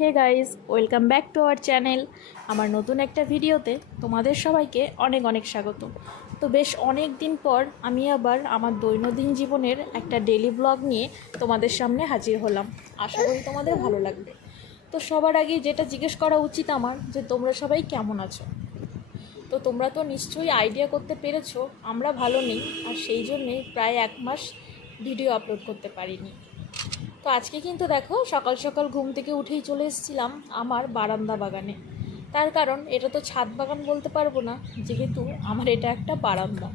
Hey guys, welcome back to our channel. আমার নতুন একটা ভিডিওতে তোমাদের সবাইকে অনেক অনেক স্বাগত। তো বেশ অনেক দিন পর আমি আবার আমার দৈনন্দিন জীবনের একটা ডেলি ব্লগ নিয়ে তোমাদের সামনে হাজির হলাম। আশা করি তোমাদের ভালো লাগবে। তো সবার আগে যেটা জিজ্ঞেস করা উচিত আমার, যে তোমরা সবাই কেমন আছো। তো তোমরা তো নিশ্চয়ই আইডিয়া করতে পেরেছো আমরা ভালো নেই, আর সেই জন্যেই প্রায় 1 মাস ভিডিও আপলোড করতে পারিনি। তো আজকে কিন্তু দেখো, সকাল সকাল ঘুম থেকে উঠেই চলে এসেছিলাম আমার বারান্দা বাগানে। তার কারণ এটা তো ছাদ বাগান বলতে পারবো না, যেহেতু আমার এটা একটা বারান্দা।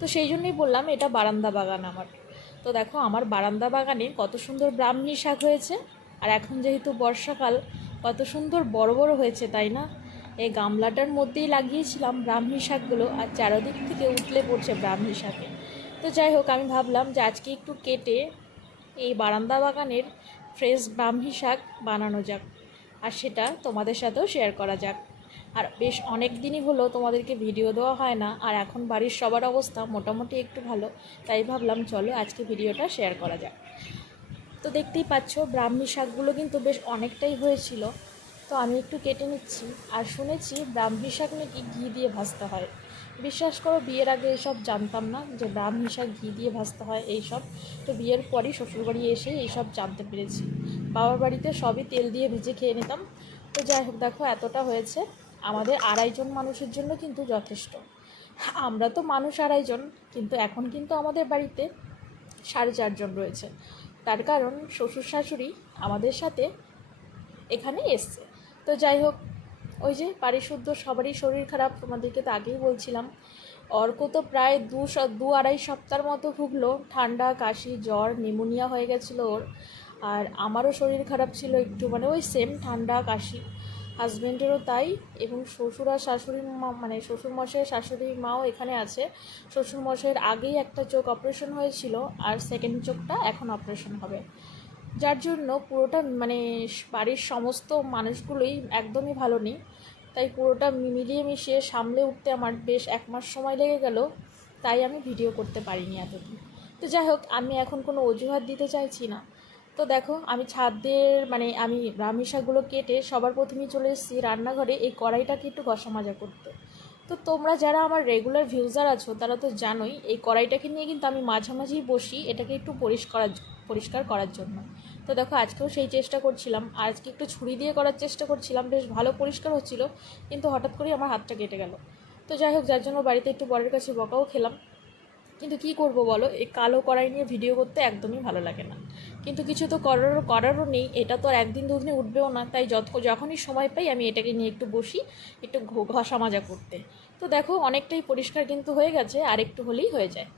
তো সেই জন্যই বললাম এটা বারান্দা বাগান আমার। তো দেখো, আমার বারান্দা বাগানে কত সুন্দর ব্রাহ্মী শাক হয়েছে। আর এখন যেহেতু বর্ষাকাল, কত সুন্দর বড় বড় হয়েছে, তাই না? এই গামলাটার মধ্যেই লাগিয়েছিলাম ব্রাহ্মী শাকগুলো, আর চারদিক থেকে উতলে পড়ছে ব্রাহ্মী শাকে। তো যাই হোক, আমি ভাবলাম যে আজকে একটু কেটে এই বারান্দা বাগানের ফ্রেশ ব্রাহ্মী শাক বানানো যাক, আর সেটা তোমাদের সাথেও শেয়ার করা যাক। আর বেশ অনেক দিনই হলো তোমাদেরকে ভিডিও দেওয়া হয় না, আর এখন বাড়ির সবার অবস্থা মোটামুটি একটু ভালো, তাই ভাবলাম চলো আজকে ভিডিওটা শেয়ার করা যাক। তো দেখতেই পাচ্ছ, ব্রাহ্মী শাকগুলো কিন্তু বেশ অনেকটাই হয়েছিল। তো আমি একটু কেটে নিচ্ছি। আর শুনেছি ব্রাহ্মী শাক নাকি ঘি দিয়ে ভাজতে হয়। বিশ্বাস করো, বিয়ের আগে এসব জানতাম না যে ব্রাহ্মী শাক ঘি দিয়ে ভাজতে হয় এইসব। তো বিয়ের পরই শ্বশুরবাড়ি এসেই এইসব জানতে পেরেছি। বাবার বাড়িতে সবই তেল দিয়ে ভেজে খেয়ে নিতাম। তো যাই হোক, দেখো এতটা হয়েছে, আমাদের 2.5 জন মানুষের জন্য কিন্তু যথেষ্ট। আমরা তো মানুষ 2.5 জন, কিন্তু এখন কিন্তু আমাদের বাড়িতে 4.5 জন রয়েছে। তার কারণ শ্বশুর শাশুড়ি আমাদের সাথে এখানে এসছে। তো যাই হোক, ওই যে পারিশুদ্ধ সবারই শরীর খারাপ, তোমাদেরকে তো আগেই বলছিলাম। অর্ক তো প্রায় 2-2.5 সপ্তাহের মতো ভুগলো, ঠান্ডা কাশি জ্বর নিমোনিয়া হয়ে গেছিলো ওর। আর আমারও শরীর খারাপ ছিল একটু, মানে ওই সেম ঠান্ডা কাশি। হাজব্যান্ডেরও তাই। এবং শ্বশুর আর শাশুড়ির মা, মানে শ্বশুরমশাই শাশুড়ি মাও এখানে আছে। শ্বশুরমশাইয়ের আগেই একটা চোখ অপারেশন হয়েছিল, আর সেকেন্ড চোখটা এখন অপারেশন হবে। যার জন্য পুরোটা মানে বাড়ির সমস্ত মানুষগুলোই একদমই ভালো নেই। তাই পুরোটা মিলিয়ে মিশিয়ে সামলে উঠতে আমার বেশ 1 মাস সময় লেগে গেল। তাই আমি ভিডিও করতে পারিনি এতদিন। তো যাই হোক, আমি এখন কোনো অজুহাত দিতে চাইছি না। তো দেখো, আমি ছাদের আমি ব্রাহ্মী শাকগুলো কেটে সবার প্রথমেই চলে এসেছি রান্নাঘরে এই কড়াইটাকে একটু ঘষা মাজা করতে। তো তোমরা যারা আমার রেগুলার ভিউজার আছো তারা তো জানোই, এই কড়াইটাকে নিয়ে কিন্তু আমি মাঝামাঝি বসি এটাকে একটু পরিষ্কার করার জন্য। তো দেখো, আজকেও সেই চেষ্টা করছিলাম। আজকে একটু ছুরি দিয়ে করার চেষ্টা করছিলাম, বেশ ভালো পরিষ্কার হচ্ছিল, কিন্তু হঠাৎ করেই আমার হাতটা কেটে গেল। তো যাই হোক, যার জন্য বাড়িতে একটু বরের কাছে বকাও খেলাম। কিন্তু কি করব বলো, এই কালো কড়াই নিয়ে ভিডিও করতে একদমই ভালো লাগে না। কিন্তু কিছু তো করারও নেই, এটা তো আর একদিন দুদিনে উঠবেও না। তাই যখনই সময় পাই আমি এটাকে নিয়ে একটু বসি, একটু ঘষা মাজা করতে। তো দেখো, অনেকটাই পরিষ্কার কিন্তু হয়ে গেছে, আর একটু হলেই হয়ে যায়।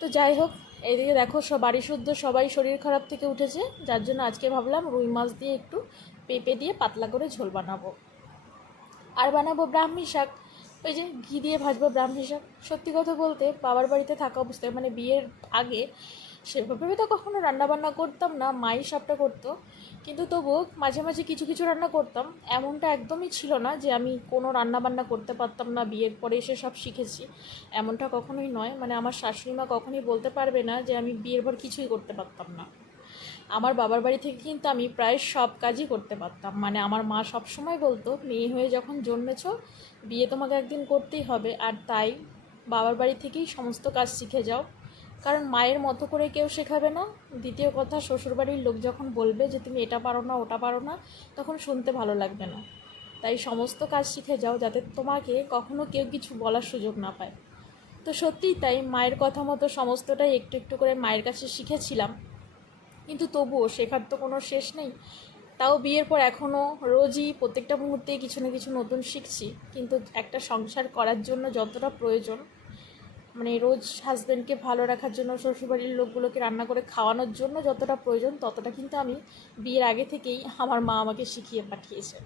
তো যাই হোক, এইদিকে দেখো বাড়ি শুদ্ধ সবাই শরীর খারাপ থেকে উঠেছে, যার জন্য আজকে ভাবলাম রুই মাছ দিয়ে একটু পেঁপে দিয়ে পাতলা করে ঝোল বানাবো। আর বানাবো ব্রাহ্মী শাক, ওই যে ঘি দিয়ে ভাজবো ব্রাহ্মী শাক। সত্যি কথা বলতে, বাবার বাড়িতে থাকা অবস্থায় মানে বিয়ের আগে সেভাবে তো কখনো রান্নাবান্না করতাম না, মাই সবটা করতো। কিন্তু তবুও মাঝে মাঝে কিছু কিছু রান্না করতাম। এমনটা একদমই ছিল না যে আমি কোনো রান্নাবান্না করতে পারতাম না, বিয়ের পরে এসে সব শিখেছি, এমনটা কখনোই নয়। মানে আমার শাশুড়ি মা কখনোই বলতে পারবে না যে আমি বিয়ের পর কিছুই করতে পারতাম না। আমার বাবার বাড়ি থেকে কিন্তু আমি প্রায় সব কাজই করতে পারতাম। মানে আমার মা সব সময় বলতো, মেয়ে হয়ে যখন জন্মেছো বিয়ে তোমাকে একদিন করতেই হবে। আর তাই বাবার বাড়ি থেকেই সমস্ত কাজ শিখে যাও, কারণ মায়ের মতো করে কেউ শেখাবে না। দ্বিতীয় কথা, শ্বশুরবাড়ির লোক যখন বলবে যে তুমি এটা পারো না ওটা পারো না, তখন শুনতে ভালো লাগবে না। তাই সমস্ত কাজ শিখে যাও, যাতে তোমাকে কখনো কেউ কিছু বলার সুযোগ না পায়। তো সত্যিই তাই, মায়ের কথা মতো সমস্তটাই একটু একটু করে মায়ের কাছে শিখেছিলাম। কিন্তু তবুও শেখার তো কোনো শেষ নেই। তাও বিয়ের পর এখনও রোজই প্রত্যেকটা মুহূর্তেই কিছু না কিছু নতুন শিখছি। কিন্তু একটা সংসার করার জন্য যতটা প্রয়োজন, মানে রোজ হাজব্যান্ডকে ভালো রাখার জন্য, শ্বশুরবাড়ির লোকগুলোকে রান্না করে খাওয়ানোর জন্য যতটা প্রয়োজন, ততটা কিন্তু আমি বিয়ের আগে থেকেই আমার মা আমাকে শিখিয়ে পাঠিয়েছে।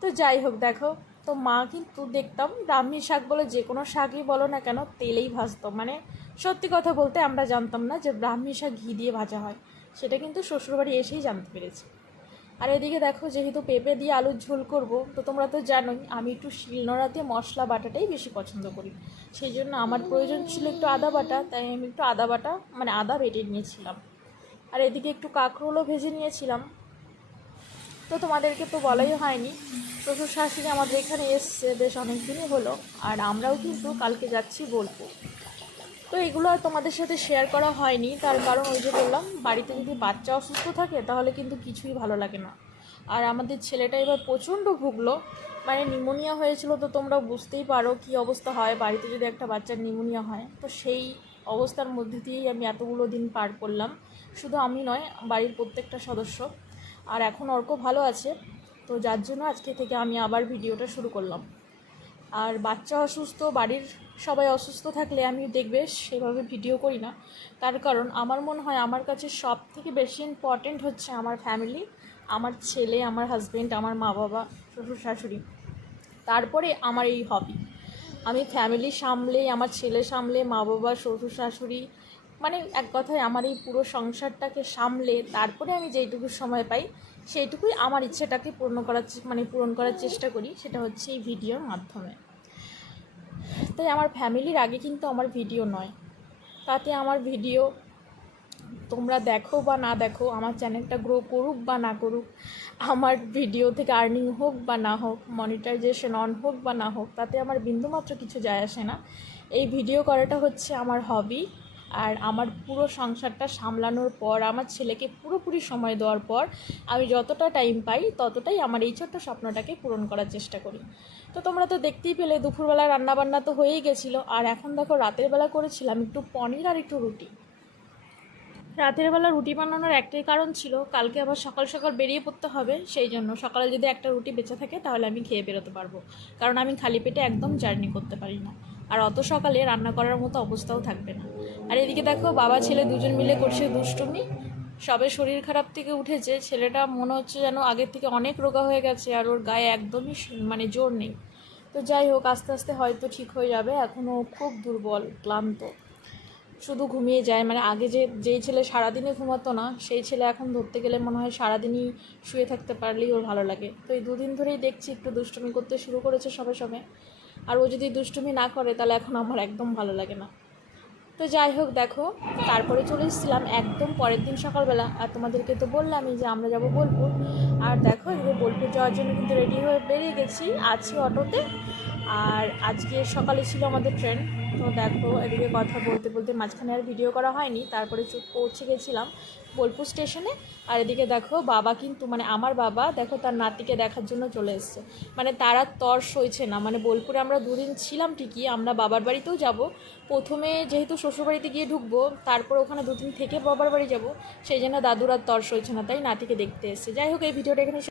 তো যাই হোক, দেখো, তো মা কিন্তু দেখতাম ব্রাহ্মী শাক বলে যে কোনো শাকই বলো না কেন তেলেই ভাজতো। মানে সত্যি কথা বলতে আমরা জানতাম না যে ব্রাহ্মী শাক ঘি দিয়ে ভাজা হয়, সেটা কিন্তু শ্বশুরবাড়ি এসেই জানতে পেরেছি। আর এদিকে দেখো, যেহেতু পেঁপে দিয়ে আলুর ঝোল করব, তো তোমরা তো জানোই আমি একটু শিলনোড়াতে মশলা বাটাটাই বেশি পছন্দ করি। সেই জন্য আমার প্রয়োজন ছিল একটু আদা বাটা, তাই আমি একটু আদা বাটা আদা বেটে নিয়েছিলাম। আর এদিকে একটু কাঁকরোলও ভেজে নিয়েছিলাম। তো তোমাদেরকে তো বলাই হয়নি, শ্বশুর শাশুড়ি আমাদের এখানে এসছে বেশ অনেক দিনই হলো, আর আমরাও কিন্তু কালকে যাচ্ছি বোলপুর। তো এগুলো আর তোমাদের সাথে শেয়ার করা হয়নি, তার কারণ ওই যে বললাম, বাড়িতে যদি বাচ্চা অসুস্থ থাকে তাহলে কিন্তু কিছুই ভালো লাগে না। আর আমাদের ছেলেটা এবার প্রচণ্ড ভুগলো, মানে নিউমোনিয়া হয়েছিল, তো তোমরা বুঝতেই পারো কী অবস্থা হয় বাড়িতে যদি একটা বাচ্চার নিউমোনিয়া হয়। তো সেই অবস্থার মধ্যে দিয়েই আমি এতগুলো দিন পার করলাম, শুধু আমি নয়, বাড়ির প্রত্যেকটা সদস্য। আর এখন অর্ক ভালো আছে, তো যার জন্য আজকে থেকে আমি আবার ভিডিওটা শুরু করলাম। আর বাচ্চা অসুস্থ, বাড়ির সবাই অসুস্থ থাকলে আমি দেখবে সেভাবে ভিডিও করি না, তার কারণ আমার মনে হয় আমার কাছে সব থেকে বেশি ইম্পর্ট্যান্ট হচ্ছে আমার ফ্যামিলি, আমার ছেলে, আমার হাজব্যান্ড, আমার মা বাবা, শ্বশুর শাশুড়ি, তারপরে আমার এই হবি। আমি ফ্যামিলি সামলে, আমার ছেলে সামলে, মা বাবা, শ্বশুর শাশুড়ি, মানে এক কথায় আমার এই পুরো সংসারটাকে সামলে তারপরে আমি যেইটুকু সময় পাই সেইটুকুই আমার ইচ্ছেটাকে পূরণ করার চেষ্টা করি, সেটা হচ্ছে এই ভিডিওর মাধ্যমে। তাই আমার ফ্যামিলির আগে কিন্তু আমার ভিডিও নয়, তাতে আমার ভিডিও তোমরা দেখো বা না দেখো, আমার চ্যানেলটা গ্রো করুক বা না করুক, আমার ভিডিও থেকে আর্নিং হোক বা না হোক, মনিটাইজেশন অন হোক বা না হোক, তাতে আমার বিন্দুমাত্র কিছু যায় আসে না। এই ভিডিও করাটা হচ্ছে আমার হবি। আর আমার পুরো সংসারটা সামলানোর পর, আমার ছেলেকে পুরোপুরি সময় দেওয়ার পর আমি যতটা টাইম পাই ততটাই আমার এই ছোট্ট স্বপ্নটাকে পূরণ করার চেষ্টা করি। তো তোমরা তো দেখতেই পেলে দুপুরবেলা রান্নাবান্না তো হয়েই গেছিলো, আর এখন দেখো রাতের বেলা করেছিলাম একটু পনির আর একটু রুটি। রাতের বেলা রুটি বানানোর একটাই কারণ ছিল, কালকে আবার সকাল সকাল বেরিয়ে পড়তে হবে, সেই জন্য সকালে যদি একটা রুটি বেঁচে থাকে তাহলে আমি খেয়ে বেরোতে পারবো, কারণ আমি খালি পেটে একদম জার্নি করতে পারি না, আর অত সকালে রান্না করার মতো অবস্থাও থাকবে না। আর এদিকে দেখো বাবা ছেলে দুজন মিলে করছে দুষ্টুমি, সবে শরীর খারাপ থেকে উঠেছে, ছেলেটা মনে হচ্ছে যেন আগের থেকে অনেক রোগা হয়ে গেছে, আর ওর গায়ে একদমই মানে জোর নেই। তো যাই হোক, আস্তে আস্তে হয়তো ঠিক হয়ে যাবে, এখনও খুব দুর্বল ক্লান্ত, শুধু ঘুমিয়ে যায়। মানে আগে যেই ছেলে সারাদিনে ঘুমাতো না, সেই ছেলে এখন ধরতে গেলে মনে হয় সারাদিনই শুয়ে থাকতে পারলেই ওর ভালো লাগে। তো এই দুদিন ধরেই দেখছি একটু দুষ্টুমি করতে শুরু করেছে সবে সবে, আর ও যদি দুষ্টুমি না করে তাহলে এখন আমার একদম ভালো লাগে না। তো যাই হোক দেখো, তারপরে চলে এসেছিলাম একদম পরের দিন সকালবেলা, আর তোমাদেরকে তো বললামই যে আমরা যাব বোলপুর। আর দেখো এদিকে বোলপুর যাওয়ার জন্য কিন্তু রেডি হয়ে বেরিয়ে গেছি, আছি অটোতে। আর আজকে সকালে ছিল আমাদের ট্রেন। তো দেখো এদিকে কথা বলতে বলতে মাঝখানে আর ভিডিও করা হয়নি, তারপরে পৌঁছে গেছিলাম বোলপুর স্টেশনে। আর এদিকে দেখো বাবা কিন্তু, মানে আমার বাবা দেখো তার নাতিকে দেখার জন্য চলে এসছে, মানে তারা তর সইছে না। মানে বোলপুরে আমরা দুদিন ছিলাম ঠিকই, আমরা বাবার বাড়িতেও যাব, প্রথমে যেহেতু শ্বশুরবাড়িতে গিয়ে ঢুকবো, তারপর ওখানে দুদিন থেকে বাবার বাড়ি যাব, সেই জন্য দাদুর আর তর সইছে না, তাই নাতিকে দেখতে এসছে। যাই হোক, এই ভিডিওটা এখানে